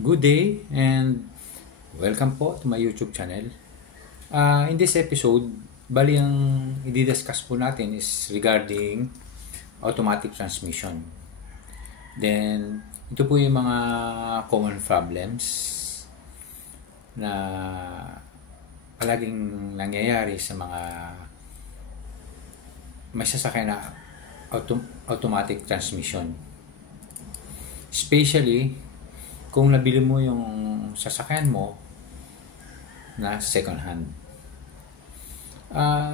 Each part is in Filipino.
Good day and welcome po to my YouTube channel. In this episode, bali ang i-discuss po natin is regarding automatic transmission. Then, ito po yung mga common problems na palaging nangyayari sa mga may sasakyan na automatic transmission. Especially kung nabili mo yung sasakyan mo na second hand.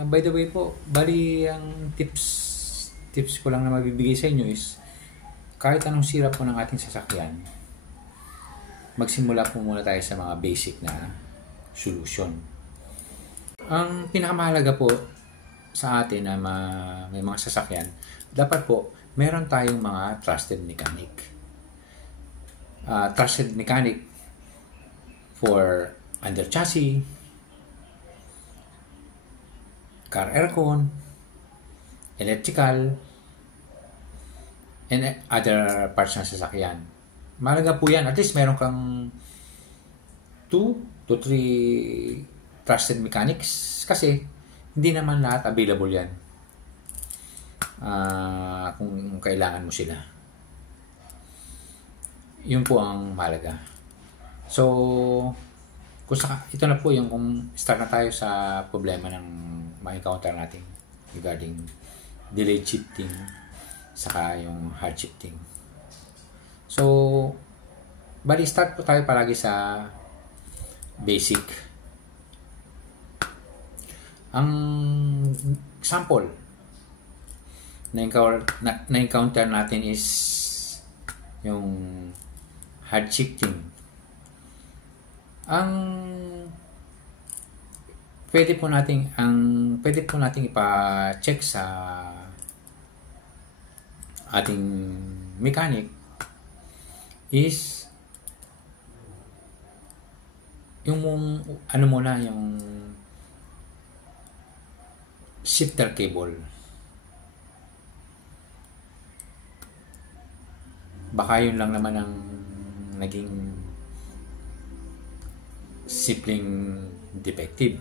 By the way po, bali ang tips ko lang na mabibigay sa inyo is kahit anong sira po ng ating sasakyan, magsimula po muna tayo sa mga basic na solution. Ang pinakamahalaga po sa atin na may mga sasakyan, dapat po meron tayong mga trusted mechanic. Trusted mechanic for under chassis, car aircon, electrical, and other parts ng sasakyan. Mahalaga po yan. At least meron kang 2 to 3 trusted mechanics kasi hindi naman lahat available yan kung kailangan mo sila. Yun po ang mahalaga. So, ito na po yung kung start na tayo sa problema ng ma-encounter natin regarding delayed shifting saka yung hard shifting. So, bali start po tayo palagi sa basic. Ang example na-encounter natin is yung hard shifting. Ang pwede po nating ipa-check sa ating mechanic is yung yung shifter cable. Baka yun lang naman ang naging simpleng defective.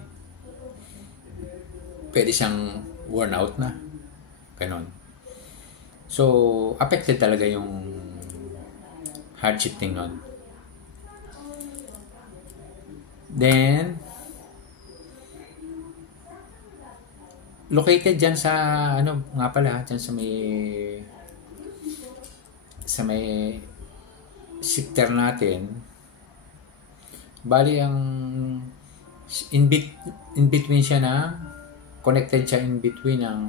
Pwede siyang worn out na. Ganon. So, affected talaga yung hard shifting nun. Then, located dyan sa, dyan sa may shifter natin, bali ang in between siya connected siya in between ng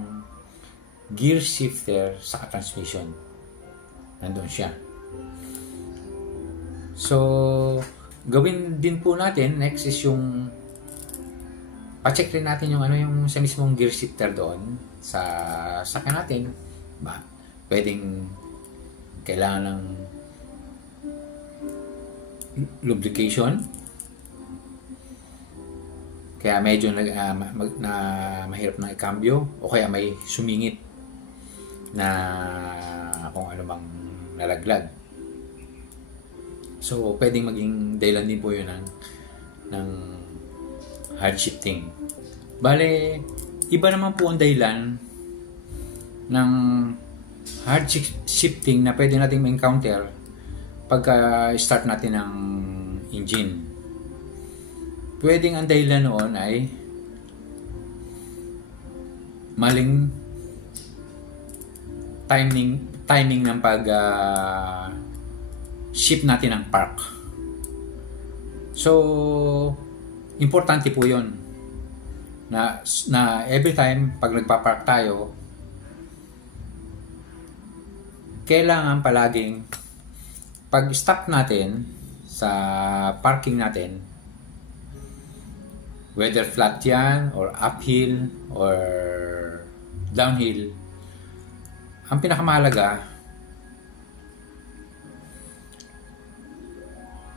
gear shifter sa transmission. Nandun siya. So, gawin din po natin, next is yung pa-check rin natin yung sa mismong gear shifter doon sa sakyan natin. Pwedeng kailangan ng lubrication, kaya medyo mahirap na ikambyo, o kaya may sumingit na kung ano bang nalaglag. So pwedeng maging dahilan din po yun ng hard shifting. Bale, iba naman po ang dahilan ng hard shifting na pwede nating ma-encounter pagka start natin ng engine. Pwedeng ang dahilan noon ay maling timing ng pag shift natin ng park. So, importante po yun na every time pag nagpa-park tayo, kailangan palaging pag stop natin sa parking natin, whether flat yan or uphill or downhill, ang pinakamahalaga,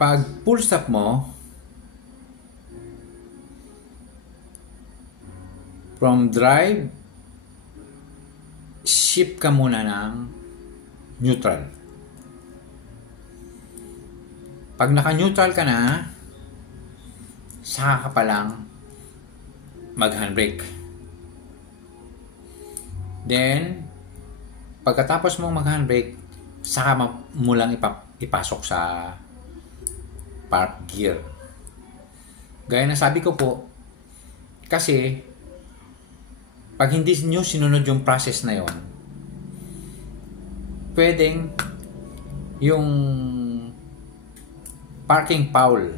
pag full stop mo, from drive, shift ka muna ng neutral. Pag naka-neutral ka na, saka ka palang mag-handbrake. Then, pagkatapos mong mag-handbrake, saka mo lang ipasok sa park gear. Gaya na sabi ko po, kasi pag hindi nyo sinunod yung process na yon, pwedeng yung parking foul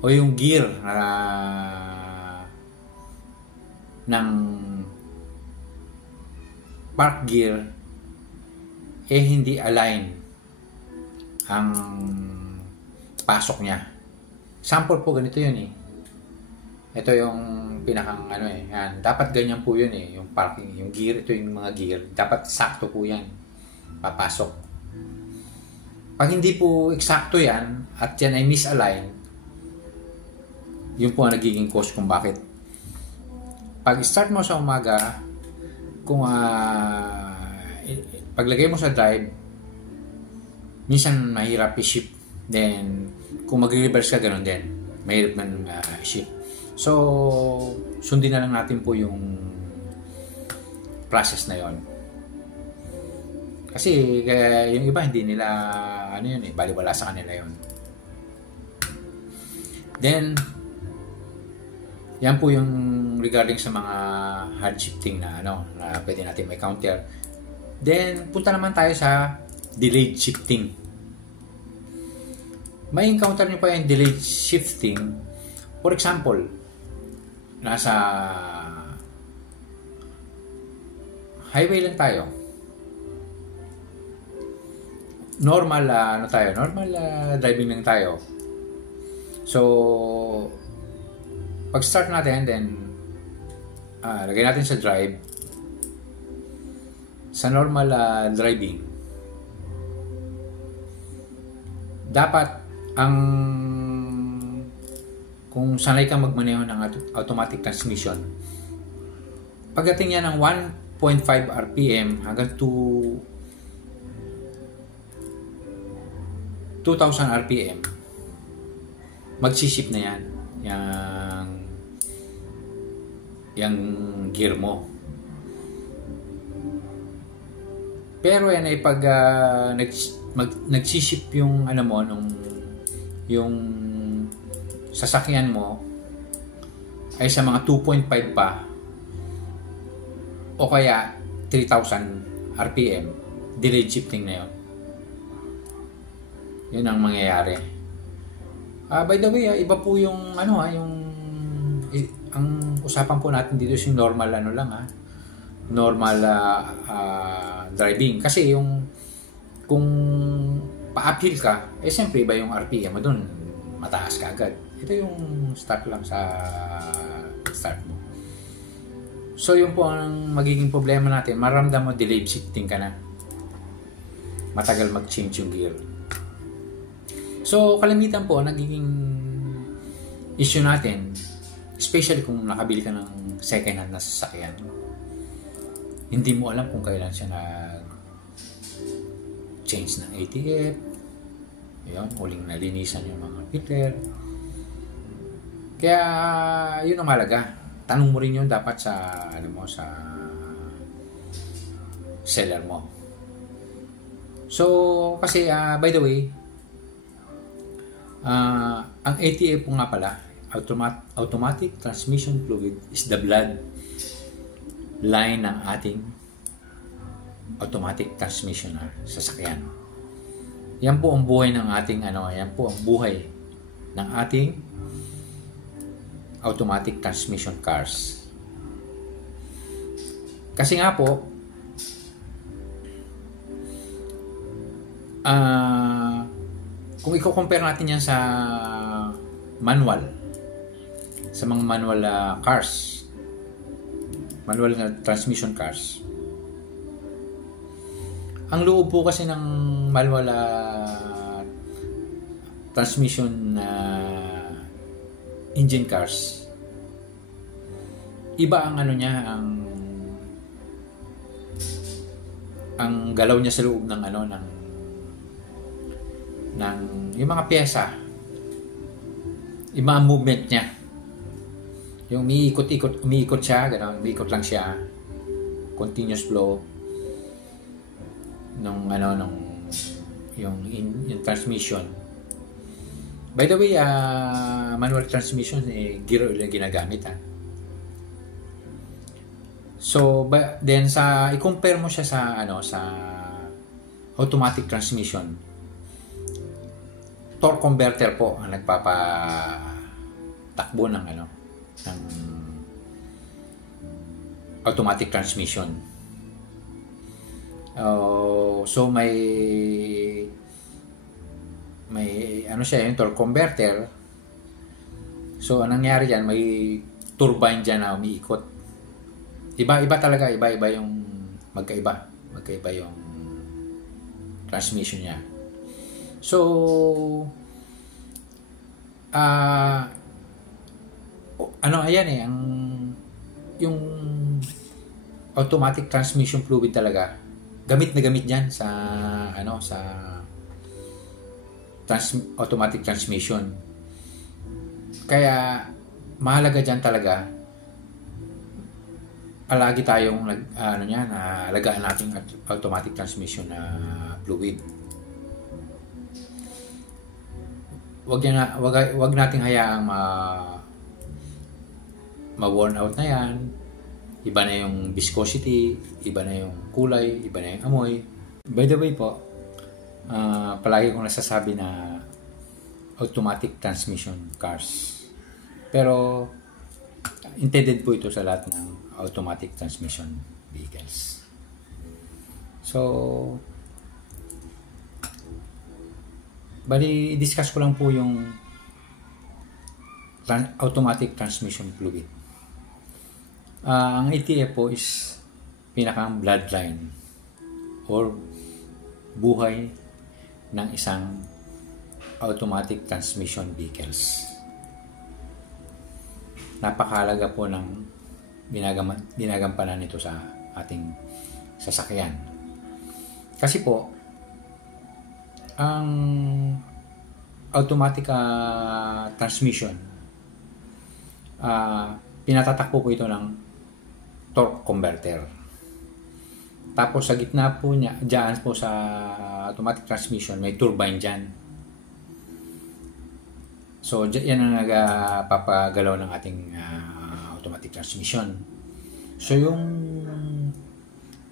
o yung gear ng park gear hindi align ang pasok niya. Sample po ganito yun eh. Ito yung pinakang yan. Dapat ganyan po yun eh, yung parking, yung gear, ito yung mga gear. Dapat sakto po yan, papasok. Pag hindi po eksakto yan, at yan ay misalign, yun po ang nagiging cause kung bakit. Pag start mo sa umaga, kung paglagay mo sa drive, minsan mahirap i-shift. Then, kung mag-reverse ka, ganun din. Mahirap man shift. So, sundin na lang natin po yung process na yon. Kasi, yung iba, hindi nila, baliwala sa kanila yon. Then, yan po yung regarding sa mga hard shifting na na pwede natin may counter. Then, punta naman tayo sa delayed shifting. May encounter nyo pa yung delayed shifting. For example, nasa highway lang tayo. Normal driving lang tayo. So, pag start natin, then lagay natin sa drive. Sa normal driving, dapat kung sanay kang magmaneho ng automatic transmission, pagdating niya ng 1.5 RPM hanggang to 2,000 RPM, magsisip na yan yung gear mo. Pero yan ay pag nagsisip yung yung sasakyan mo ay sa mga 2.5 pa o kaya 3,000 RPM, delayed shifting na yun. Yun ang mangyayari. By the way, iba po yung ang usapan po natin dito is yung normal normal driving. Kasi kung pa-uphill ka, siyempre iba yung RPM mo dun, mataas ka agad. Ito yung start lang sa start mo. So yun po ang magiging problema natin, maramdam mo delayed shifting ka na, matagal mag-change yung gear. So kalimitan po nagiging issue natin, especially kung nakabili ka ng second hand na sasakyan, hindi mo alam kung kailan siya change ng ATF, yun, huling nalinisan yung mga filter. Kaya yun ang malaga. Tanong mo rin yun dapat sa sa seller mo. So kasi by the way, ang ATF po nga pala, automatic transmission fluid, is the blood line ng ating automatic transmission sasakyan. Yan po ang buhay ng ating yan po ang buhay ng ating automatic transmission cars. Kasi nga po kung i-compare natin yan sa manual, sa mga manual cars, manual na transmission cars, ang loob po kasi ng manual transmission engine cars, iba ang niya, ang galaw niya sa loob ng ng yung mga pyesa, yung mga movement niya. Yung umiikot siya, gano'n, umiikot lang siya. Continuous flow yung transmission. By the way, manual transmission gear ulit ginagamit So then i-compare mo siya sa sa automatic transmission. Torque converter po ang nagpapatakbo ng ng automatic transmission. So may siya yung torque converter. So anong nangyari diyan, may turbine diyan na umiikot. Iba-iba talaga, iba-iba yung magkaiba yung transmission niya. So ayan yung automatic transmission fluid talaga gamit na gamit diyan sa automatic transmission. Kaya mahalaga diyan talaga palagi tayong alagaan natin automatic transmission na fluid. Wag nating hayaang ma-worn out na yan. Iba na yung viscosity, iba na yung kulay, iba na yung amoy. By the way po, palagi kong nasasabi na automatic transmission cars. Pero intended po ito sa lahat ng automatic transmission vehicles. So, bali, i-discuss ko lang po yung automatic transmission fluid. Ang ATF po is pinakang bloodline or buhay ng isang automatic transmission vehicles. Napakahalaga po ng ginagampanan nito sa ating sasakyan. Kasi po, ang automatic transmission, pinatatakbo po ito ng torque converter. Tapos sa gitna po niya, dyan po sa automatic transmission, may turbine dyan. So yan ang nagpapagalaw ng ating automatic transmission. So yung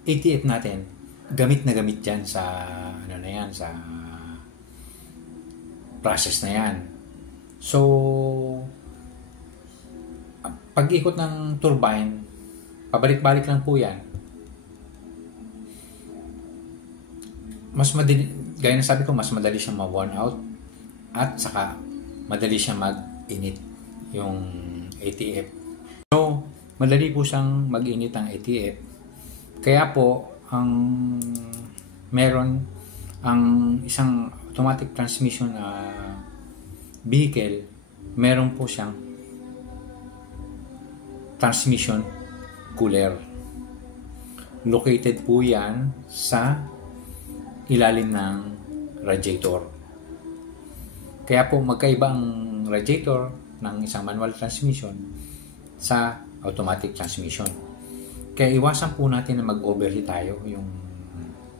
ATF natin, gamit na gamit dyan sa sa process na yan. So pag-ikot ng turbine, pabalik-balik lang po yan. Mas madali, gaya na sabi ko, mas madali siyang ma-worn out at saka madali siyang mag-init yung ATF. So madali po siyang mag-init ang ATF. Kaya po meron ang isang automatic transmission vehicle, meron po siyang transmission cooler. Located po yan sa ilalim ng radiator. Kaya po magkaiba ang radiator ng isang manual transmission sa automatic transmission. Kaya iwasan po natin na mag-overheat tayo, yung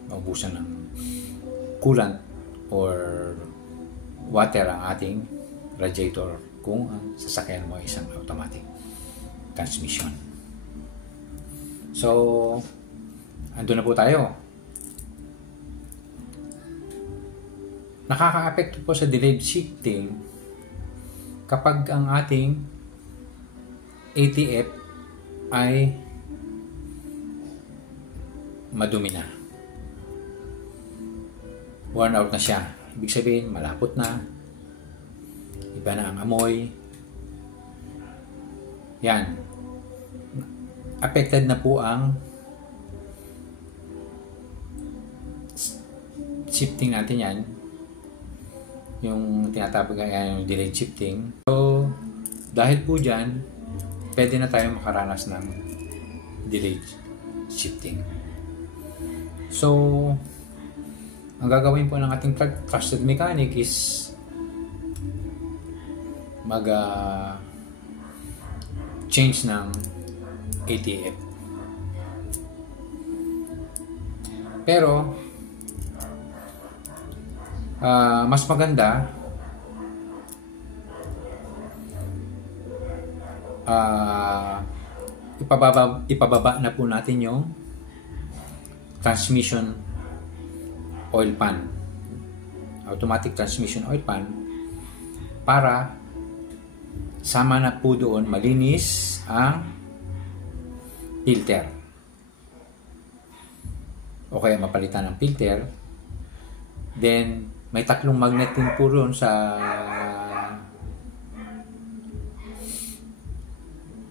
maubusan ng coolant or water ang ating radiator kung ang sasakyan mo ay isang automatic transmission. So, andun na po tayo. Nakaka-apekto po sa delayed shifting kapag ang ating ATF ay madumi na. Worn out na siya. Ibig sabihin, malapot na. Iba na ang amoy. Yan. Affected na po ang shifting natin yan. Yung tinatawag yung delayed shifting. So, dahil po dyan, pwede na tayo makaranas ng delayed shifting. So, ang gagawin po ng ating trusted mechanic is mag change ng ATF. Pero mas maganda ipababa na po natin yung transmission oil pan, automatic transmission oil pan, para sama na po doon malinis ang filter, o kaya mapalitan ng filter. Then may 3 magnet din po doon sa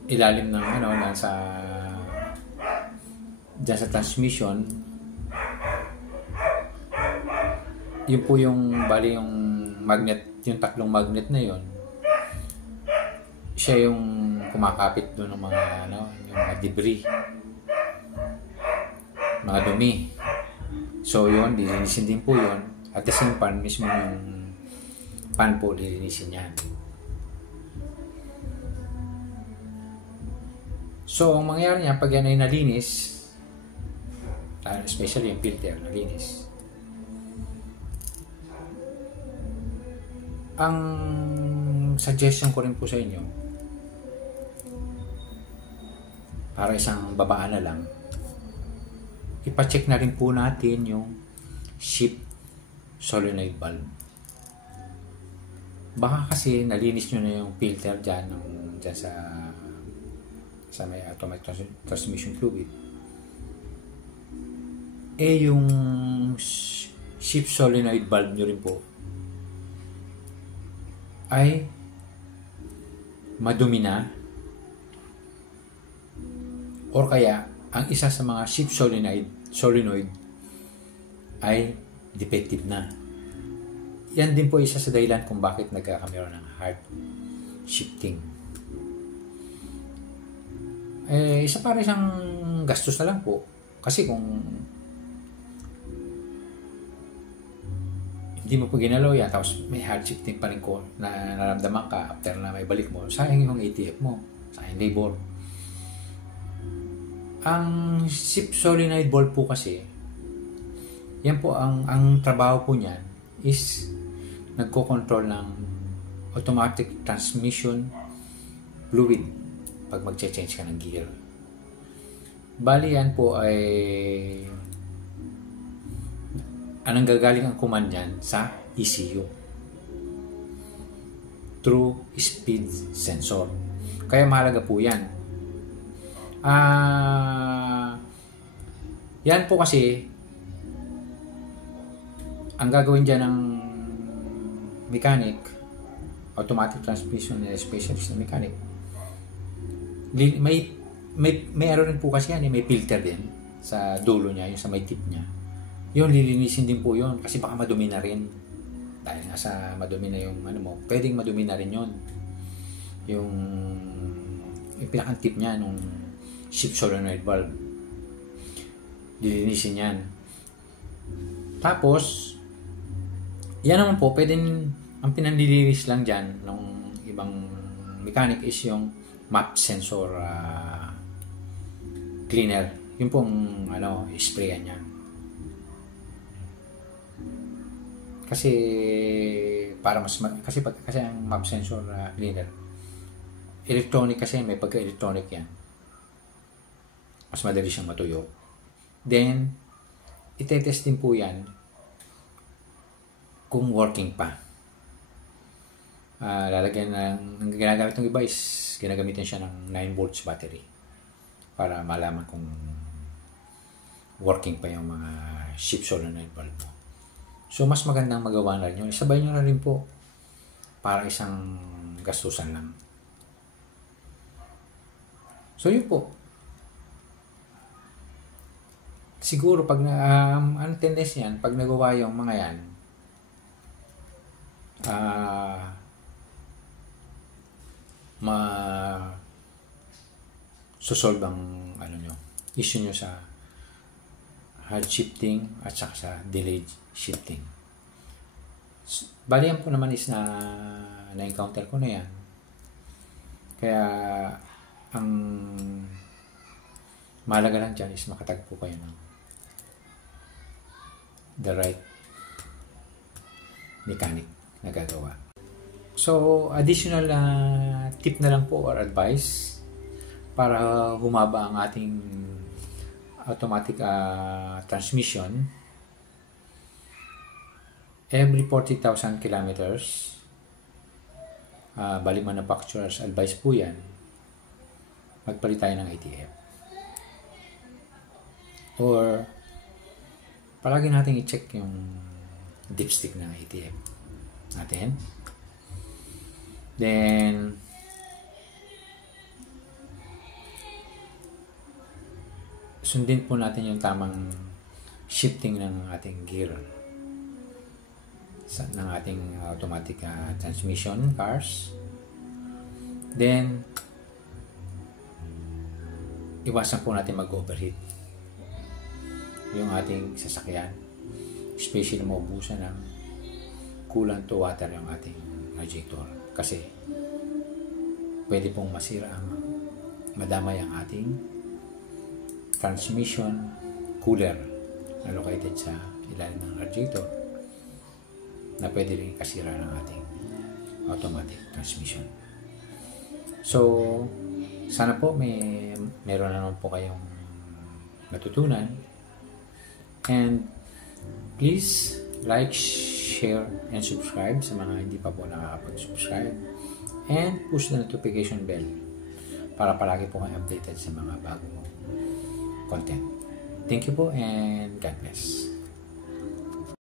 ilalim ng dyan sa transmission. Yun po yung bali yung magnet, yung 3 magnet na yon, siya yung kumakapit doon ng mga yung mga debris, mga dumi. So yun, lilinisin din po yun. At the same pan, mismo yung pan po, lilinisin yan. So ang mangyayari niya, pag yan ay nalinis, especially yung filter, nalinis, ang suggestion ko rin po sa inyo, para isang babaan na lang, ipacheck na rin po natin yung shift solenoid valve. Baka kasi nalinis nyo na yung filter dyan sa may automatic transmission fluid. Yung shift solenoid valve nyo rin po ay madumi na, or kaya ang isa sa mga shift solenoid ay defective na. Yan din po isa sa dahilan kung bakit nagkakameron ng hard shifting. Isa para isang gastos na lang po. Kasi kung hindi mo po ginalaw yan, tapos may hard shifting pa rin ko na naramdaman ka after na may balik mo, sayang yung ATF mo, sayang labor. Ang shift solenoid valve po kasi, yan po ang trabaho po niyan is nagko-control ng automatic transmission fluid pag mag-change ka ng gear. Bali yan po ay anong gagaling ang command yan sa ECU through speed sensor. Kaya mahalaga po yan. Yan po kasi ang gagawin dyan ng mechanic, automatic transmission specialist na mechanic, may ano rin po kasi yan, may filter din sa dulo niya, yung sa may tip niya. Yun, lilinisin din po yun kasi baka madumi na rin. Dahil nasa madumi na yung pwedeng madumi na rin yun. Yung pinakang tip niya nung shift solenoid valve, lilinisin yan. Tapos yan naman po, pwedeng ang pinanlilinis lang dyan ng ibang mechanic is yung map sensor cleaner. Yung pong sprayan niya. Kasi kasi ang map sensor cleaner electronic, kasi may pagka-electronic yan. Mas madali siyang matuyo. Then itetest din po yan kung working pa. Lalagyan ang ginagamit ng iba is ginagamitan siya ng 9 volts battery para malaman kung working pa yung mga shift solenoid valve mo. So mas magandang magawa na rin yun. Isabay nyo na rin po para isang gastusan lang. So yun po. Siguro pag ang tendency yan, pag nagawa yung mga yan, sosolve ang issue nyo sa hard shifting at saka sa delayed shifting. Bali yan po naman is na-encounter ko na yan. Kaya ang mahalaga lang dyan is makatagpo kayo ng the right mechanic na gagawa. So, additional tip na lang po or advice para humaba ang ating automatic transmission. Every 40,000 kilometers, bali manufacturers advice po yan, magpalit tayo ng ATF. Or, palagi natin i-check yung dipstick ng ATF natin. Then, sundin po natin yung tamang shifting ng ating gear ng ating automatic transmission cars. Then, iwasan po natin mag-overheat yung ating sasakyan, especially maubusan ng coolant to water yung ating radiator, kasi pwede pong masira madamay ang ating transmission cooler na located sa ilalim ng radiator, na pwede rin kasira ng ating automatic transmission. So, sana po meron na naman po kayong natutunan. And please like, share, and subscribe sa mga hindi pa po nakakapag-subscribe. And push the notification bell para palagi po kayo updated sa mga bagong content. Thank you po and God bless.